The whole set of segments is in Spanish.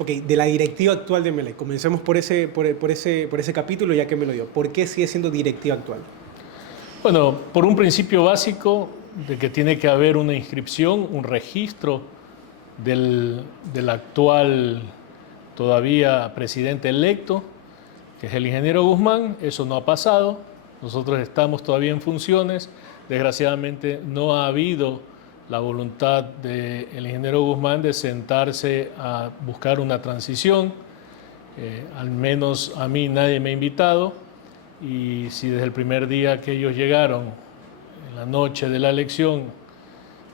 Ok, de la directiva actual de Emelec. Comencemos por ese capítulo ya que me lo dio. ¿Por qué sigue siendo directiva actual? Bueno, por un principio básico de que tiene que haber una inscripción, un registro del actual todavía presidente electo, que es el ingeniero Guzmán. Eso no ha pasado. Nosotros estamos todavía en funciones. Desgraciadamente no ha habido la voluntad del ingeniero Guzmán de sentarse a buscar una transición. Al menos a mí nadie me ha invitado. Y si desde el primer día que ellos llegaron, en la noche de la elección,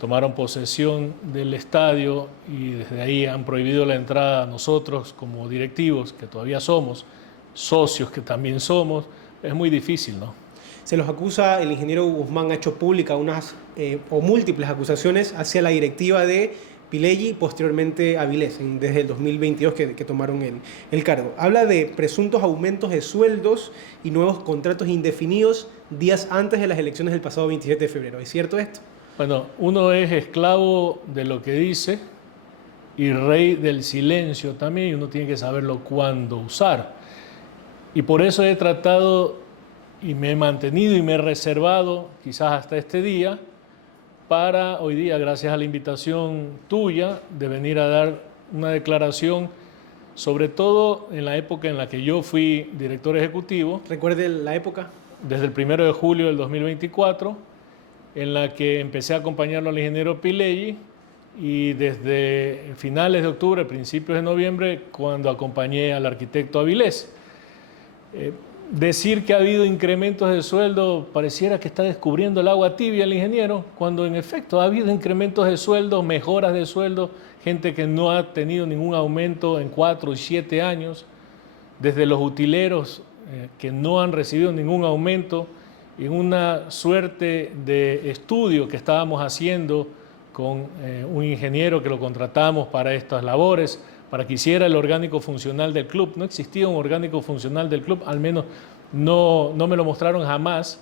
tomaron posesión del estadio y desde ahí han prohibido la entrada a nosotros como directivos, que todavía somos, socios que también somos, es muy difícil, ¿no? Se los acusa, el ingeniero Guzmán ha hecho pública unas o múltiples acusaciones hacia la directiva de Pileggi y posteriormente Avilés, desde el 2022 que tomaron el cargo. Habla de presuntos aumentos de sueldos y nuevos contratos indefinidos días antes de las elecciones del pasado 27 de febrero. ¿Es cierto esto? Bueno, uno es esclavo de lo que dice y rey del silencio también, y uno tiene que saberlo cuándo usar. Y por eso he tratado y me he mantenido y me he reservado, quizás hasta este día, para hoy día, gracias a la invitación tuya, de venir a dar una declaración, sobre todo en la época en la que yo fui director ejecutivo. Recuerde la época. Desde el 1 de julio del 2024, en la que empecé a acompañarlo al ingeniero Pileggi, y desde finales de octubre, principios de noviembre, cuando acompañé al arquitecto Avilés. Decir que ha habido incrementos de sueldo pareciera que está descubriendo el agua tibia el ingeniero, cuando en efecto ha habido incrementos de sueldo, mejoras de sueldo, gente que no ha tenido ningún aumento en 4 y 7 años, desde los utileros que no han recibido ningún aumento, en una suerte de estudio que estábamos haciendo con un ingeniero que lo contratamos para estas labores, para que hiciera el orgánico funcional del club. No existía un orgánico funcional del club, al menos no me lo mostraron jamás.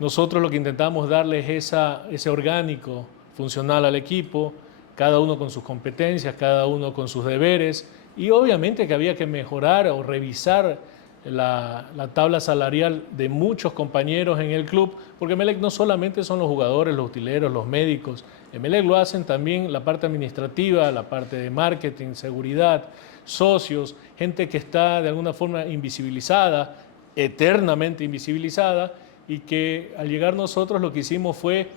Nosotros lo que intentamos darles es ese orgánico funcional al equipo, cada uno con sus competencias, cada uno con sus deberes, y obviamente que había que mejorar o revisar la tabla salarial de muchos compañeros en el club, porque Emelec no solamente son los jugadores, los utileros, los médicos. Emelec lo hacen también la parte administrativa, la parte de marketing, seguridad, socios, gente que está de alguna forma invisibilizada, eternamente invisibilizada, y que al llegar nosotros lo que hicimos fue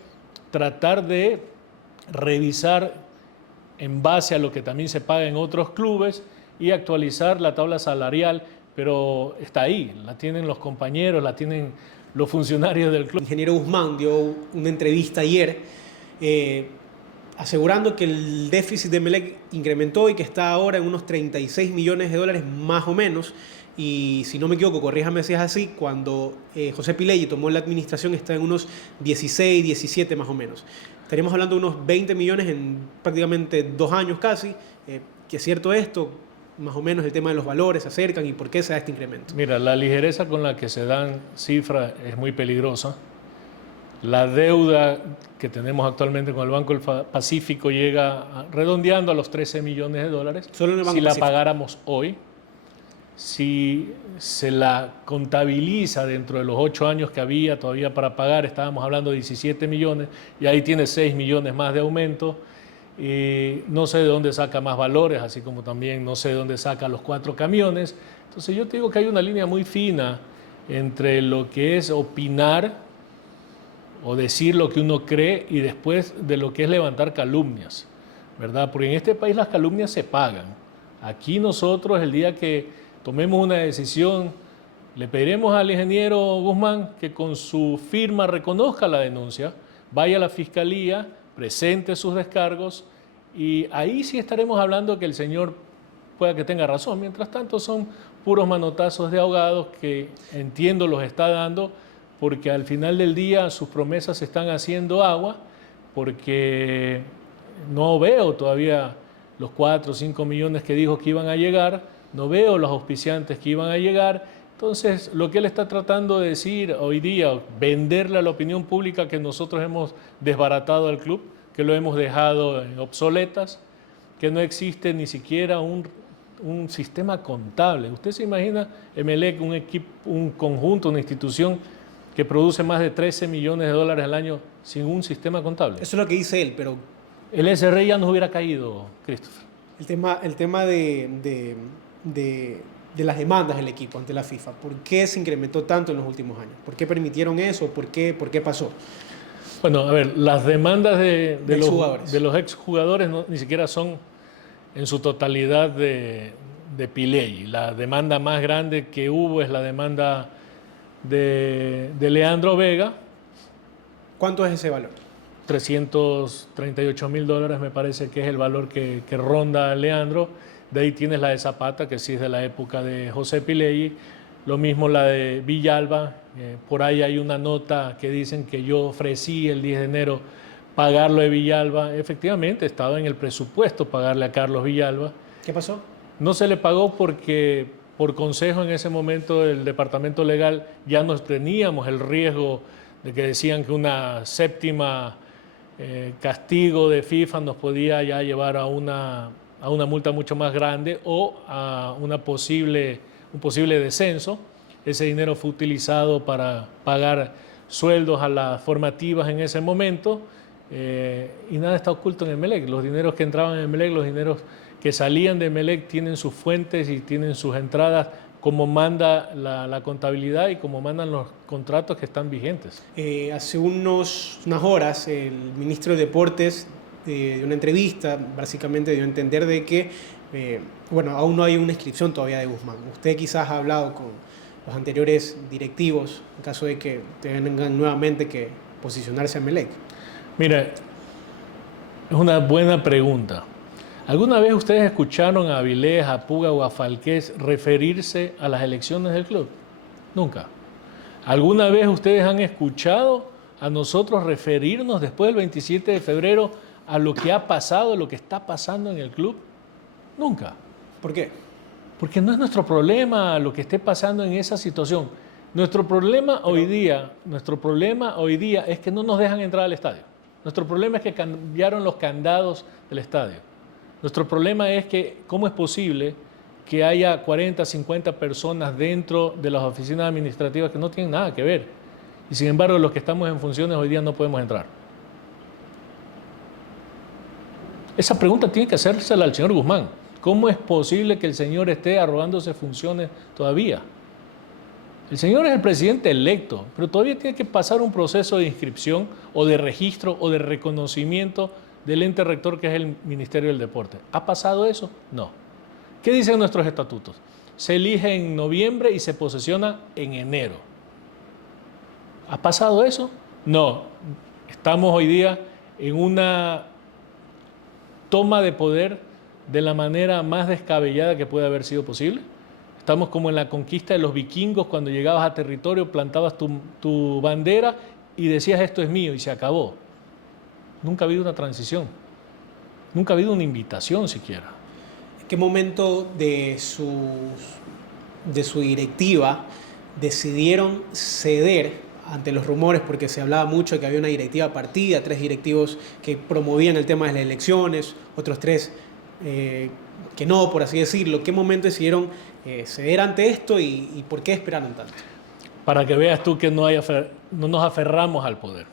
tratar de revisar en base a lo que también se paga en otros clubes y actualizar la tabla salarial, pero está ahí, la tienen los compañeros, la tienen los funcionarios del club. El ingeniero Guzmán dio una entrevista ayer asegurando que el déficit de Emelec incrementó y que está ahora en unos 36 millones de dólares más o menos. Y si no me equivoco, corríjame si es así, cuando José Pileggi tomó la administración está en unos 16, 17 más o menos. Estaríamos hablando de unos 20 millones en prácticamente 2 años casi. ¿Que es cierto esto? Más o menos el tema de los valores se acercan y por qué se da este incremento. Mira, la ligereza con la que se dan cifras es muy peligrosa. La deuda que tenemos actualmente con el Banco del Pacífico llega redondeando a los 13 millones de dólares. Solo en el Banco si la Pacífico pagáramos hoy, si se la contabiliza dentro de los 8 años que había todavía para pagar, estábamos hablando de 17 millones y ahí tiene 6 millones más de aumento. No sé de dónde saca más valores, así como también no sé de dónde saca los 4 camiones. Entonces yo te digo que hay una línea muy fina entre lo que es opinar o decir lo que uno cree y después de lo que es levantar calumnias, ¿verdad? Porque en este país las calumnias se pagan. Aquí nosotros el día que tomemos una decisión, le pediremos al ingeniero Guzmán que con su firma reconozca la denuncia, vaya a la fiscalía, presente sus descargos y ahí sí estaremos hablando que el señor pueda que tenga razón. Mientras tanto son puros manotazos de ahogados que entiendo los está dando porque al final del día sus promesas se están haciendo agua porque no veo todavía los 4 o 5 millones que dijo que iban a llegar, no veo los auspiciantes que iban a llegar. Entonces, lo que él está tratando de decir hoy día, venderle a la opinión pública que nosotros hemos desbaratado al club, que lo hemos dejado en obsoletas, que no existe ni siquiera un un sistema contable. ¿Usted se imagina Emelec, un equipo, un conjunto, una institución que produce más de 13 millones de dólares al año sin un sistema contable? Eso es lo que dice él, pero El SRI ya nos hubiera caído, Christopher. el tema de las demandas del equipo ante la FIFA, ¿por qué se incrementó tanto en los últimos años? ¿Por qué permitieron eso? ¿Por qué pasó? Bueno, a ver, las demandas de Exjugadores. los exjugadores ni siquiera son en su totalidad de Piley. La demanda más grande que hubo es la demanda de Leandro Vega, ¿Cuánto es ese valor? $338,000 me parece que es el valor que ronda Leandro. De ahí tienes la de Zapata, que sí es de la época de José Piley. Lo mismo la de Villalba. Por ahí hay una nota que dicen que yo ofrecí el 10 de enero pagarlo de Villalba. Efectivamente, estaba en el presupuesto pagarle a Carlos Villalba. ¿Qué pasó? No se le pagó porque por consejo en ese momento del departamento legal ya nos teníamos el riesgo de que decían que una séptima castigo de FIFA nos podía ya llevar a una multa mucho más grande o a un posible descenso. Ese dinero fue utilizado para pagar sueldos a las formativas en ese momento y nada está oculto en Emelec. Los dineros que entraban en Emelec, los dineros que salían de Emelec tienen sus fuentes y tienen sus entradas como manda la contabilidad y como mandan los contratos que están vigentes. Hace unas horas el ministro de Deportes de una entrevista básicamente dio a entender de que aún no hay una inscripción todavía de Guzmán. Usted quizás ha hablado con los anteriores directivos en caso de que tengan nuevamente que posicionarse a Emelec. Mira, es una buena pregunta. ¿Alguna vez ustedes escucharon a Avilés, a Puga o a Falqués referirse a las elecciones del club? Nunca. ¿Alguna vez ustedes han escuchado a nosotros referirnos después del 27 de febrero a lo que ha pasado, lo que está pasando en el club? Nunca. ¿Por qué? Porque no es nuestro problema lo que esté pasando en esa situación. Nuestro problema hoy día es que no nos dejan entrar al estadio. Nuestro problema es que cambiaron los candados del estadio. Nuestro problema es que cómo es posible que haya 40, 50 personas dentro de las oficinas administrativas que no tienen nada que ver. Y sin embargo, los que estamos en funciones hoy día no podemos entrar. Esa pregunta tiene que hacérsela al señor Guzmán. ¿Cómo es posible que el señor esté arrogándose funciones todavía? El señor es el presidente electo, pero todavía tiene que pasar un proceso de inscripción o de registro o de reconocimiento del ente rector que es el Ministerio del Deporte. ¿Ha pasado eso? No. ¿Qué dicen nuestros estatutos? Se elige en noviembre y se posesiona en enero. ¿Ha pasado eso? No. Estamos hoy día en una toma de poder de la manera más descabellada que puede haber sido posible. Estamos como en la conquista de los vikingos, cuando llegabas a territorio, plantabas tu bandera y decías esto es mío y se acabó. Nunca ha habido una transición, nunca ha habido una invitación siquiera. ¿En qué momento de su directiva decidieron ceder ante los rumores? Porque se hablaba mucho de que había una directiva partida, 3 directivos que promovían el tema de las elecciones, otros 3 que no, por así decirlo. ¿Qué momento decidieron ceder ante esto y por qué esperaron tanto? Para que veas tú que no nos aferramos al poder.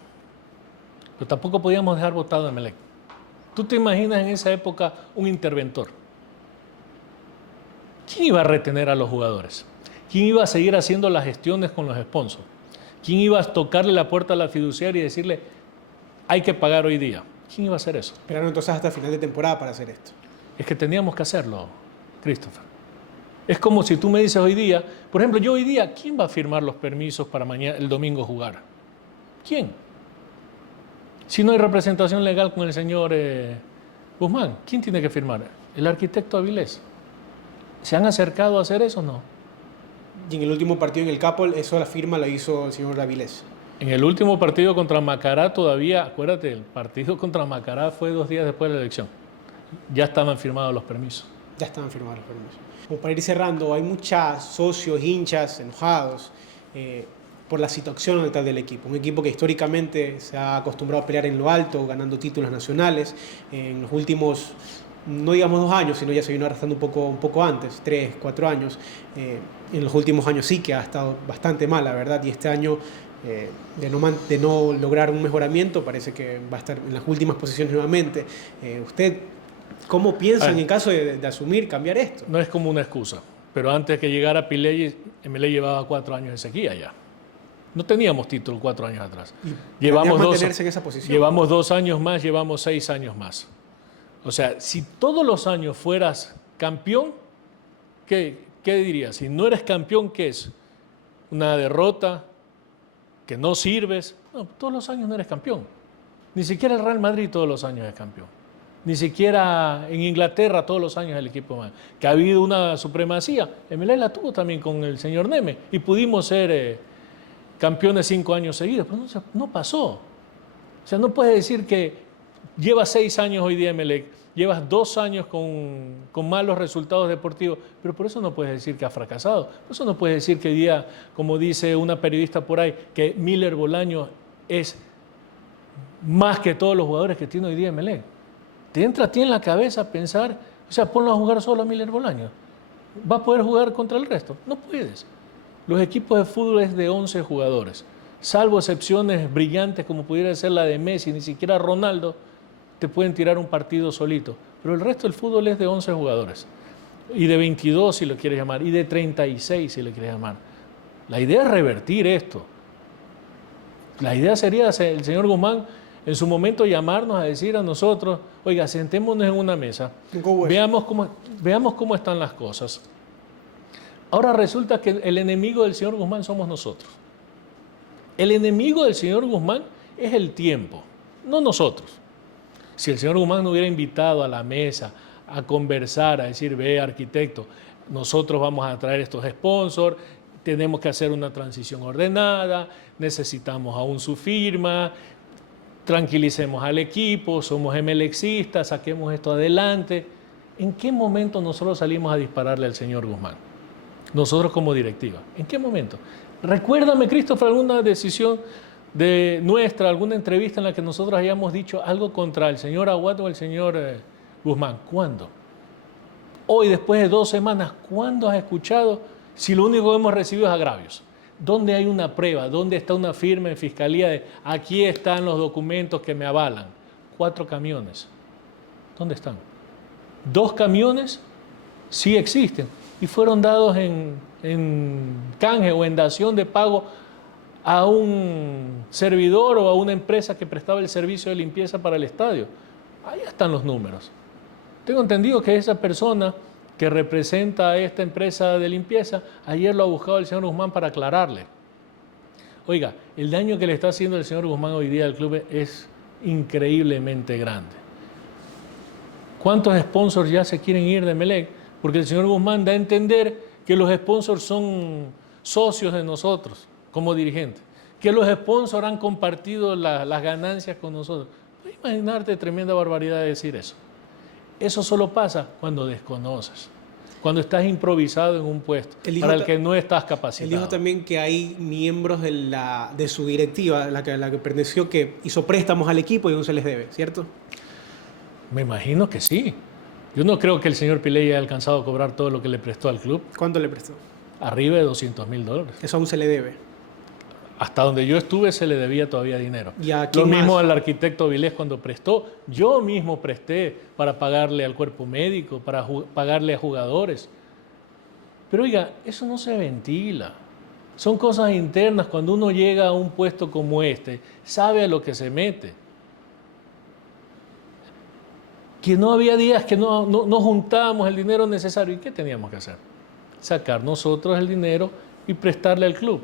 Pero tampoco podíamos dejar votado a Emelec. ¿Tú te imaginas en esa época un interventor? ¿Quién iba a retener a los jugadores? ¿Quién iba a seguir haciendo las gestiones con los sponsors? ¿Quién iba a tocarle la puerta a la fiduciaria y decirle hay que pagar hoy día? ¿Quién iba a hacer eso? Esperaron entonces hasta final de temporada para hacer esto. Es que teníamos que hacerlo, Christopher. Es como si tú me dices hoy día, por ejemplo, yo hoy día, ¿quién va a firmar los permisos para mañana, el domingo jugar? ¿Quién? Si no hay representación legal con el señor Guzmán, ¿quién tiene que firmar? El arquitecto Avilés. ¿Se han acercado a hacer eso o no? Y en el último partido en el Capol, eso la firma la hizo el señor Avilés. En el último partido contra Macará todavía, acuérdate, el partido contra Macará fue 2 días después de la elección. Ya estaban firmados los permisos. Ya estaban firmados los permisos. Como para ir cerrando, hay muchos socios, hinchas, enojados por la situación actual del equipo. Un equipo que históricamente se ha acostumbrado a pelear en lo alto, ganando títulos nacionales. En los últimos no digamos 2 años, sino ya se vino arrastrando un poco antes, 3, 4 años. En los últimos años sí que ha estado bastante mal, la verdad, y este año de no lograr un mejoramiento parece que va a estar en las últimas posiciones nuevamente. ¿Usted cómo piensa en caso de asumir cambiar esto? No es como una excusa, pero antes que llegara Piley, MLE llevaba 4 años de sequía ya. No teníamos título 4 años atrás. Mantenerse en esa posición. Llevamos 2 años más, llevamos 6 años más. O sea, si todos los años fueras campeón, ¿qué dirías? Si no eres campeón, ¿qué es? ¿Una derrota? ¿Que no sirves? No, todos los años no eres campeón. Ni siquiera el Real Madrid todos los años es campeón. Ni siquiera en Inglaterra todos los años el equipo más. Que ha habido una supremacía. MLE la tuvo también con el señor Neme y pudimos ser campeones 5 años seguidos, pero no pasó. O sea, no puedes decir que llevas 6 años hoy día MLE, llevas 2 años con malos resultados deportivos, pero por eso no puedes decir que ha fracasado. Por eso no puedes decir que hoy día, como dice una periodista por ahí, que Miller Bolaño es más que todos los jugadores que tiene hoy día MLE. Te entra a ti en la cabeza pensar, o sea, ponlo a jugar solo a Miller Bolaño. ¿Va a poder jugar contra el resto? No puedes. Los equipos de fútbol es de 11 jugadores. Salvo excepciones brillantes como pudiera ser la de Messi, ni siquiera Ronaldo, te pueden tirar un partido solito. Pero el resto del fútbol es de 11 jugadores. Y de 22 si lo quieres llamar, y de 36 si le quieres llamar. La idea es revertir esto. La idea sería el señor Guzmán en su momento llamarnos a decir a nosotros, oiga, sentémonos en una mesa, veamos cómo están las cosas. Ahora resulta que el enemigo del señor Guzmán somos nosotros. El enemigo del señor Guzmán es el tiempo, no nosotros. Si el señor Guzmán nos hubiera invitado a la mesa a conversar, a decir, ve arquitecto, nosotros vamos a traer estos sponsors, tenemos que hacer una transición ordenada, necesitamos aún su firma, tranquilicemos al equipo, somos MLXistas, saquemos esto adelante. ¿En qué momento nosotros salimos a dispararle al señor Guzmán? Nosotros como directiva. ¿En qué momento? Recuérdame, Christopher, alguna decisión de nuestra, alguna entrevista en la que nosotros hayamos dicho algo contra el señor Aguad o el señor Guzmán. ¿Cuándo? Hoy, después de 2 semanas, ¿cuándo has escuchado si lo único que hemos recibido es agravios? ¿Dónde hay una prueba? ¿Dónde está una firma en fiscalía de aquí están los documentos que me avalan? 4 camiones. ¿Dónde están? 2 camiones sí existen y fueron dados en canje o en dación de pago a un servidor o a una empresa que prestaba el servicio de limpieza para el estadio. Ahí están los números. Tengo entendido que esa persona que representa a esta empresa de limpieza, ayer lo ha buscado el señor Guzmán para aclararle. Oiga, el daño que le está haciendo el señor Guzmán hoy día al club es increíblemente grande. ¿Cuántos sponsors ya se quieren ir de Emelec? Porque el señor Guzmán da a entender que los sponsors son socios de nosotros como dirigentes, que los sponsors han compartido las ganancias con nosotros. ¿Puedes imaginarte tremenda barbaridad de decir eso? Eso solo pasa cuando desconoces, cuando estás improvisado en un puesto para el que no estás capacitado. Él dijo también que hay miembros de su directiva, la que perteneció, que hizo préstamos al equipo y aún se les debe, ¿cierto? Me imagino que sí. Yo no creo que el señor Piley haya alcanzado a cobrar todo lo que le prestó al club. ¿Cuánto le prestó? Arriba de $200,000. Eso aún se le debe. Hasta donde yo estuve se le debía todavía dinero. Lo mismo al arquitecto Vilés cuando prestó. Yo mismo presté para pagarle al cuerpo médico, para pagarle a jugadores. Pero oiga, eso no se ventila. Son cosas internas. Cuando uno llega a un puesto como este, sabe a lo que se mete. Que no había días que no juntábamos el dinero necesario. ¿Y qué teníamos que hacer? Sacar nosotros el dinero y prestarle al club.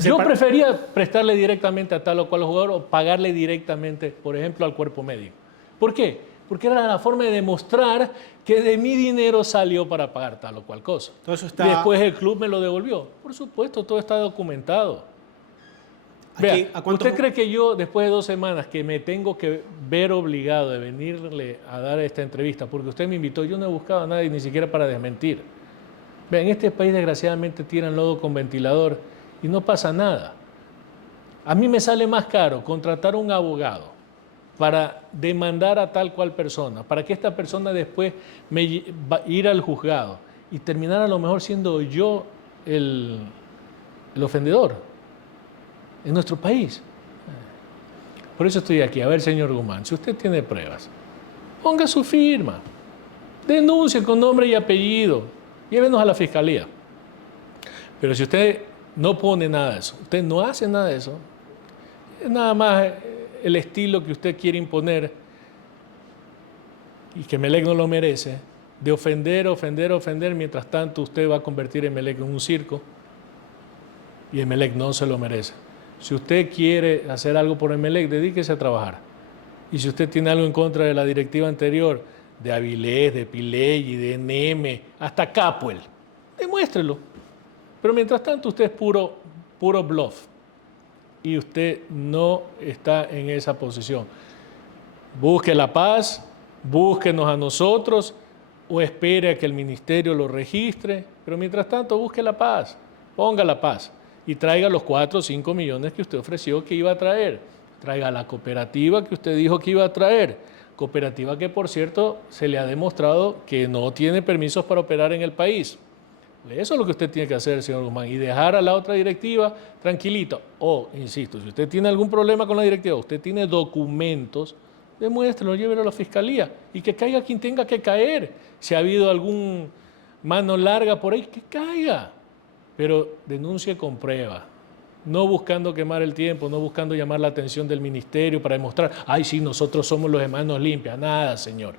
Yo prefería prestarle directamente a tal o cual jugador o pagarle directamente, por ejemplo, al cuerpo médico. ¿Por qué? Porque era la forma de demostrar que de mi dinero salió para pagar tal o cual cosa. Todo eso está... Después el club me lo devolvió. Por supuesto, todo está documentado. Vea, ¿usted cree que yo, después de 2 semanas, que me tengo que ver obligado de venirle a dar esta entrevista, porque usted me invitó, yo no he buscado a nadie ni siquiera para desmentir? Vea, en este país desgraciadamente tiran lodo con ventilador y no pasa nada. A mí me sale más caro contratar a un abogado para demandar a tal cual persona, para que esta persona después va a ir al juzgado y terminar a lo mejor siendo yo el ofendedor en nuestro país. Por eso estoy aquí. A ver, señor Guzmán, si usted tiene pruebas, ponga su firma, denuncie con nombre y apellido, llévenos a la fiscalía. Pero si usted no pone nada de eso, usted no hace nada de eso, es nada más el estilo que usted quiere imponer y que Emelec no lo merece, de ofender, ofender, ofender, mientras tanto usted va a convertir a Emelec en un circo y Emelec no se lo merece. Si usted quiere hacer algo por Emelec, dedíquese a trabajar. Y si usted tiene algo en contra de la directiva anterior, de Avilés, de Pileggi, de Neme, hasta Capuel, demuéstrelo. Pero mientras tanto usted es puro bluff y usted no está en esa posición. Busque la paz, búsquenos a nosotros o espere a que el ministerio lo registre, pero mientras tanto busque la paz, ponga la paz y traiga los 4 o 5 millones que usted ofreció que iba a traer. Traiga la cooperativa que usted dijo que iba a traer. Cooperativa que, por cierto, se le ha demostrado que no tiene permisos para operar en el país. Eso es lo que usted tiene que hacer, señor Guzmán, y dejar a la otra directiva tranquilito. O, insisto, si usted tiene algún problema con la directiva, usted tiene documentos, demuéstrelo, llévelo a la fiscalía y que caiga quien tenga que caer. Si ha habido algún mano larga por ahí, que caiga. Pero denuncie con prueba, no buscando quemar el tiempo, no buscando llamar la atención del ministerio para demostrar, ay, sí, nosotros somos los hermanos limpias. Nada, señor.